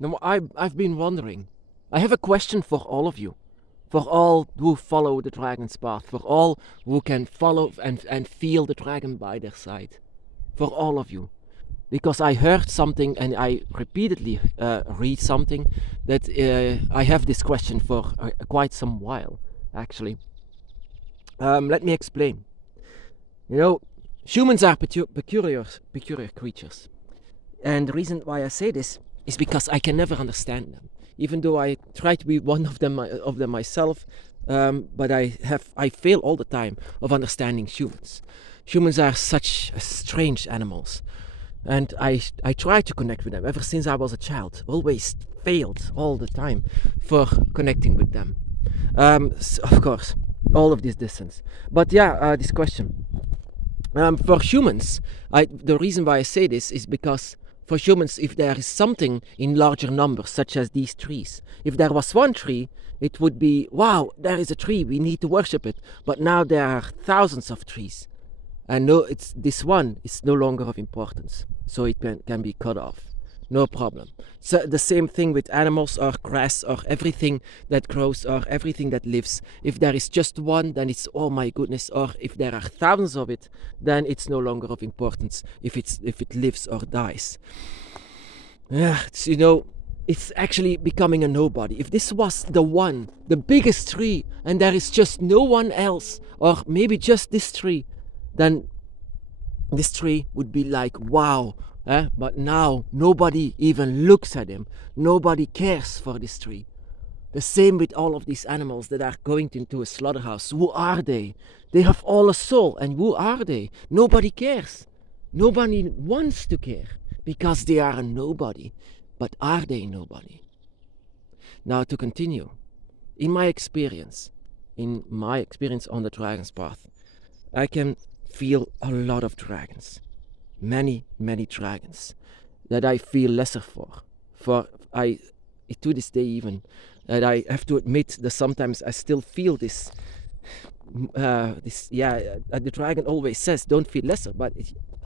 Now, I've been wondering. I have a question for all of you, for all who follow the dragon's path, for all who can follow and feel the dragon by their side, for all of you. Because I heard something and I repeatedly read something that I have this question for quite some while, actually. Let me explain. You know, humans are peculiar creatures. And the reason why I say this is because I can never understand them. Even though I try to be one of them myself, but I fail all the time of understanding humans. Humans are such strange animals, and I try to connect with them ever since I was a child. Always failed all the time for connecting with them. So of course, all of this distance. But yeah, this question. For humans, the reason why I say this is because for humans, if there is something in larger numbers, such as these trees, if there was one tree, it would be, wow, there is a tree, we need to worship it. But now there are thousands of trees. And no, this one is no longer of importance, so it can be cut off. No problem. So the same thing with animals or grass or everything that grows or everything that lives. If there is just one, then it's, oh my goodness. Or if there are thousands of it, then it's no longer of importance if it lives or dies. Yeah, it's actually becoming a nobody. If this was the one, the biggest tree, and there is just no one else, or maybe just this tree, then this tree would be like, wow. But now nobody even looks at him. Nobody cares for this tree. The same with all of these animals that are going into a slaughterhouse. Who are they? They have all a soul. And who are they? Nobody cares. Nobody wants to care because they are a nobody. But are they nobody? Now to continue. In my experience on the dragon's path, I can feel a lot of dragons. Many dragons that I feel lesser for. To this day even, that I have to admit that sometimes I still feel this. The dragon always says, "Don't feel lesser," but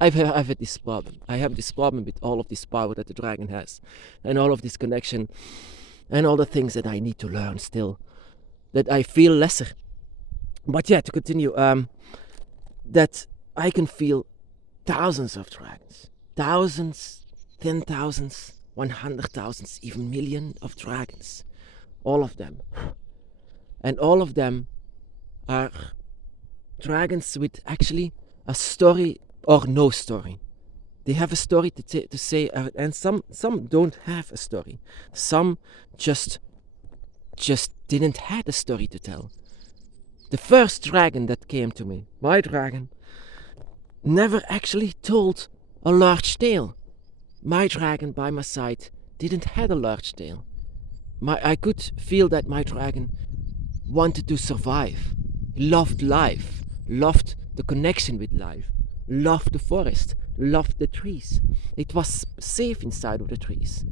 I've had this problem. I have this problem with all of this power that the dragon has, and all of this connection, and all the things that I need to learn still, that I feel lesser. But yeah, to continue, that I can feel thousands of dragons, thousands, 10,000s, 100,000s, even millions of dragons, all of them. And all of them are dragons with actually a story or no story. They have a story to say, and some don't have a story. Some just didn't have a story to tell. The first dragon that came to me, my dragon, never actually told a large tale. My dragon by my side didn't have a large tale. I could feel that my dragon wanted to survive, loved life, loved the connection with life, loved the forest, loved the trees. It was safe inside of the trees.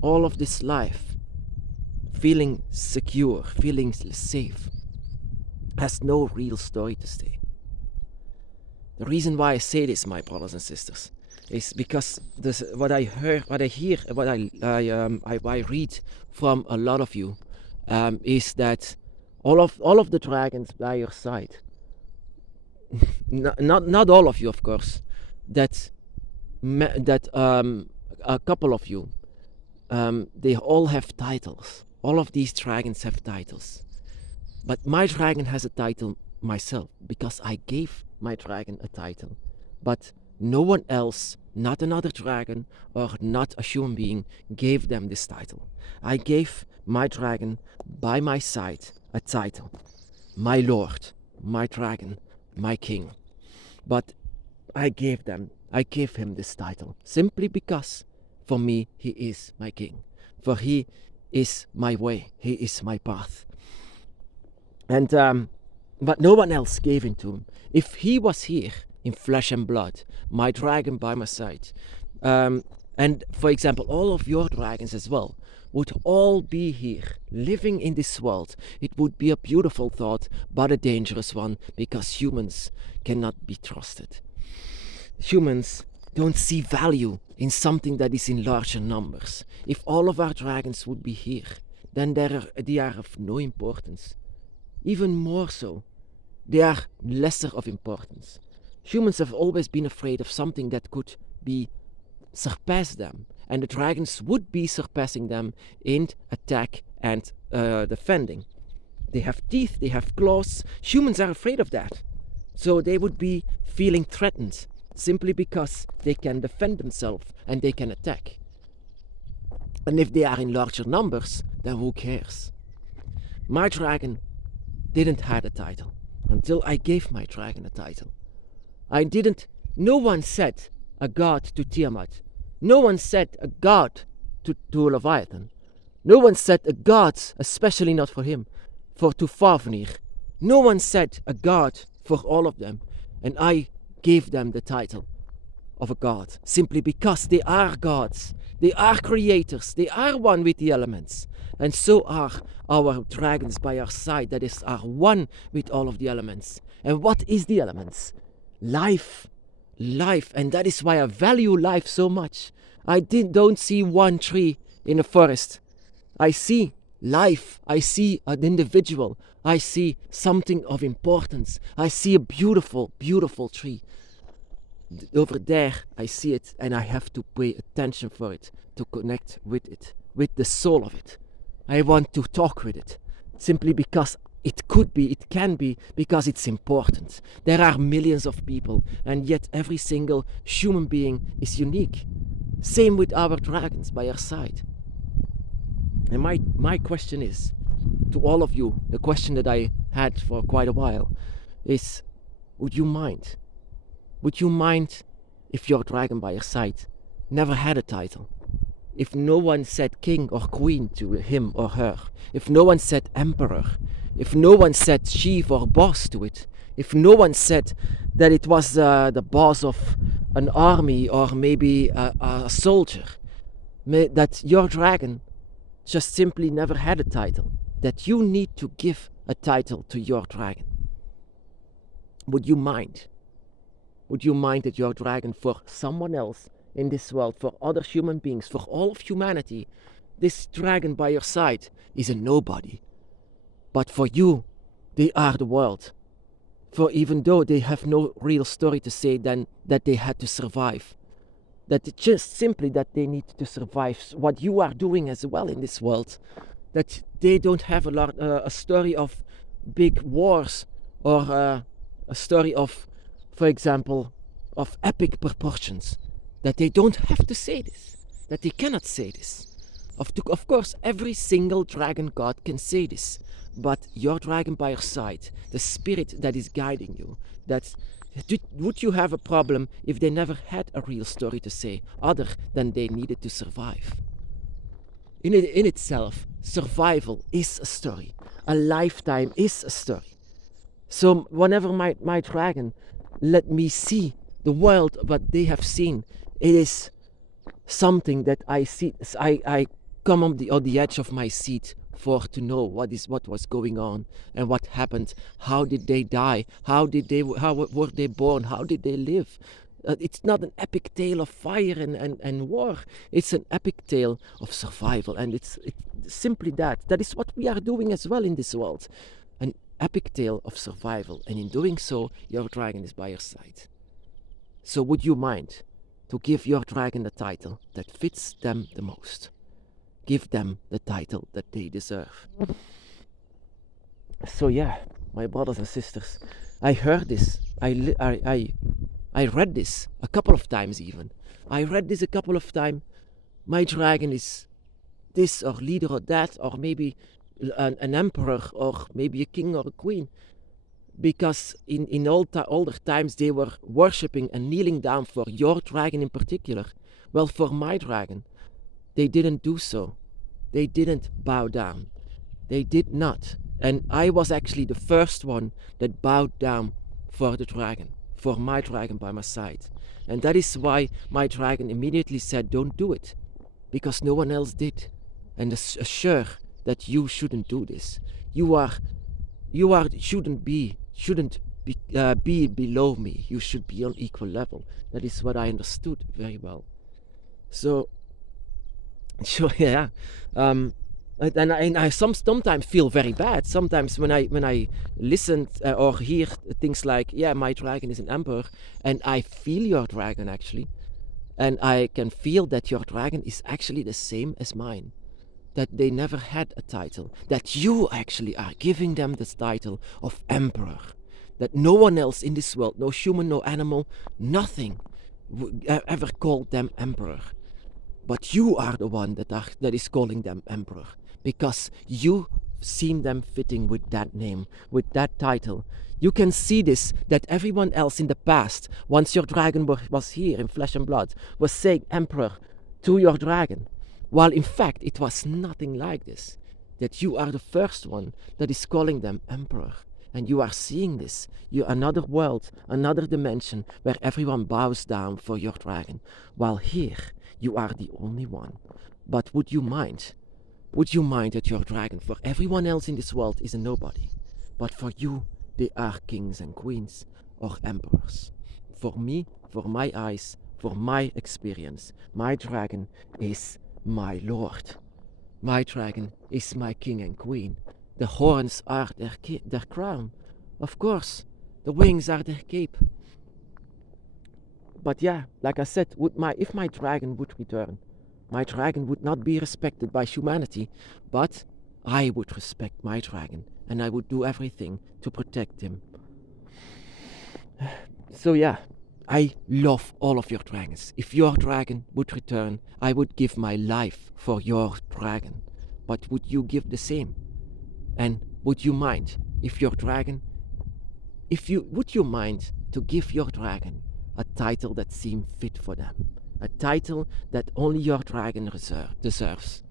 All of this life, feeling secure, feeling safe, has no real story to say. The reason why I say this, my brothers and sisters, is because what I read from a lot of you, is that all of the dragons by your side, not all of you, of course, that a couple of you, they all have titles. All of these dragons have titles, but my dragon has a title myself because I gave my dragon a title, but no one else, not another dragon or not a human being, gave them this title. I gave my dragon by my side a title, my lord, my dragon, my king. But I gave him this title simply because for me he is my king, for he is my way, he is my path. And but no one else gave it to him. If he was here in flesh and blood, my dragon by my side, and for example, all of your dragons as well, would all be here, living in this world, it would be a beautiful thought, but a dangerous one, because humans cannot be trusted. Humans don't see value in something that is in larger numbers. If all of our dragons would be here, then they are of no importance. Even more so, they are lesser of importance. Humans have always been afraid of something that could be surpass them, and the dragons would be surpassing them in attack and defending. They have teeth, they have claws. Humans are afraid of that. So they would be feeling threatened simply because they can defend themselves and they can attack. And if they are in larger numbers, then who cares? My dragon didn't have a title until I gave my dragon a title. No one said a god to Tiamat. No one said a god to Leviathan. No one said a god, especially not for him, to Fafnir. No one said a god for all of them. And I gave them the title of a god, simply because they are gods. They are creators. They are one with the elements. And so are our dragons by our side, that is, are one with all of the elements. And what is the elements? Life. Life. And that is why I value life so much. I don't see one tree in a forest. I see life. I see an individual. I see something of importance. I see a beautiful, beautiful tree. Over there, I see it, and I have to pay attention for it, to connect with it, with the soul of it. I want to talk with it, simply because it can be, because it's important. There are millions of people, and yet every single human being is unique. Same with our dragons by our side. And my question is, to all of you, the question that I had for quite a while, is, would you mind? Would you mind if your dragon by your side never had a title? If no one said king or queen to him or her? If no one said emperor? If no one said chief or boss to it? If no one said that it was the boss of an army or maybe a soldier? That your dragon just simply never had a title? That you need to give a title to your dragon? Would you mind? Would you mind that your dragon, for someone else in this world, for other human beings, for all of humanity, this dragon by your side is a nobody? But for you, they are the world. For even though they have no real story to say, then that they had to survive. That it's just simply that they need to survive what you are doing as well in this world. That they don't have a story of big wars or a story of, for example, of epic proportions. That they don't have to say this. That they cannot say this. Of course, every single dragon god can say this. But your dragon by your side, the spirit that is guiding you, would you have a problem if they never had a real story to say, other than they needed to survive? In itself, survival is a story. A lifetime is a story. So whenever my dragon let me see the world, what they have seen, it is something that I see. I come on the edge of my seat to know what was going on and what happened. How did they die? How were they born? How did they live? It's not an epic tale of fire and war. It's an epic tale of survival, and it's simply that. That is what we are doing as well in this world. An epic tale of survival, and in doing so, your dragon is by your side. So would you mind to give your dragon the title that fits them the most? Give them the title that they deserve. So yeah, my brothers and sisters, I heard this. I read this a couple of times even. I read this a couple of times. My dragon is this or leader or that, or maybe an emperor, or maybe a king or a queen. Because in older times they were worshipping and kneeling down for your dragon in particular. Well, for my dragon, they didn't do so. They didn't bow down. They did not. And I was actually the first one that bowed down for the dragon, for my dragon by my side. And that is why my dragon immediately said, don't do it. Because no one else did. And assure that you shouldn't do this. You shouldn't be below me. You should be on equal level. That is what I understood very well. So, sure, yeah. And I sometimes feel very bad. Sometimes when I listen or hear things like, yeah, my dragon is an emperor, and I feel your dragon actually, and I can feel that your dragon is actually the same as mine, that they never had a title, that you actually are giving them this title of emperor, that no one else in this world, no human, no animal, nothing ever called them emperor. But you are the one that is calling them emperor, because you seem them fitting with that name, with that title. You can see this, that everyone else in the past, once your dragon was here in flesh and blood, was saying emperor to your dragon, while in fact it was nothing like this. That you are the first one that is calling them emperor. And you are seeing this, another world, another dimension where everyone bows down for your dragon, while here you are the only one. But would you mind? Would you mind that your dragon, for everyone else in this world, is a nobody, but for you they are kings and queens or emperors? For me, for my eyes, for my experience, my dragon is my lord. My dragon is my king and queen. The horns are their crown. Of course, the wings are their cape. But yeah, like I said, if my dragon would return, my dragon would not be respected by humanity, but I would respect my dragon, and I would do everything to protect him. So yeah, I love all of your dragons. If your dragon would return, I would give my life for your dragon. But would you give the same? And would you mind if your dragon, would you mind to give your dragon a title that seemed fit for them? A title that only your dragon deserves.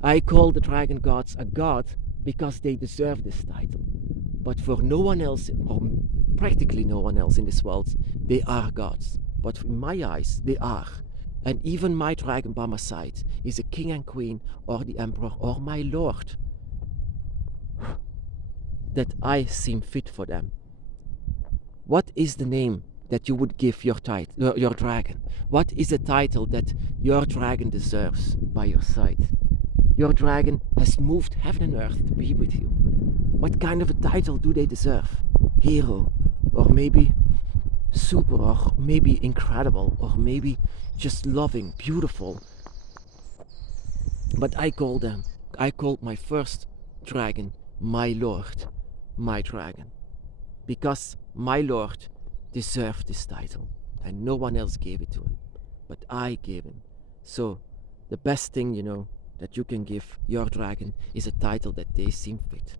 I call the dragon gods a god because they deserve this title. But for no one else, or practically no one else in this world, they are gods. But in my eyes, they are. And even my dragon by my side is a king and queen, or the emperor, or my lord, that I seem fit for them. What is the name that you would give your dragon? What is a title that your dragon deserves by your side? Your dragon has moved heaven and earth to be with you. What kind of a title do they deserve? Hero, or maybe super, or maybe incredible, or maybe just loving, beautiful. But I called my first dragon my lord, my dragon, because my lord deserved this title, and no one else gave it to him, but I gave him. So the best thing, that you can give your dragon is a title that they seem fit.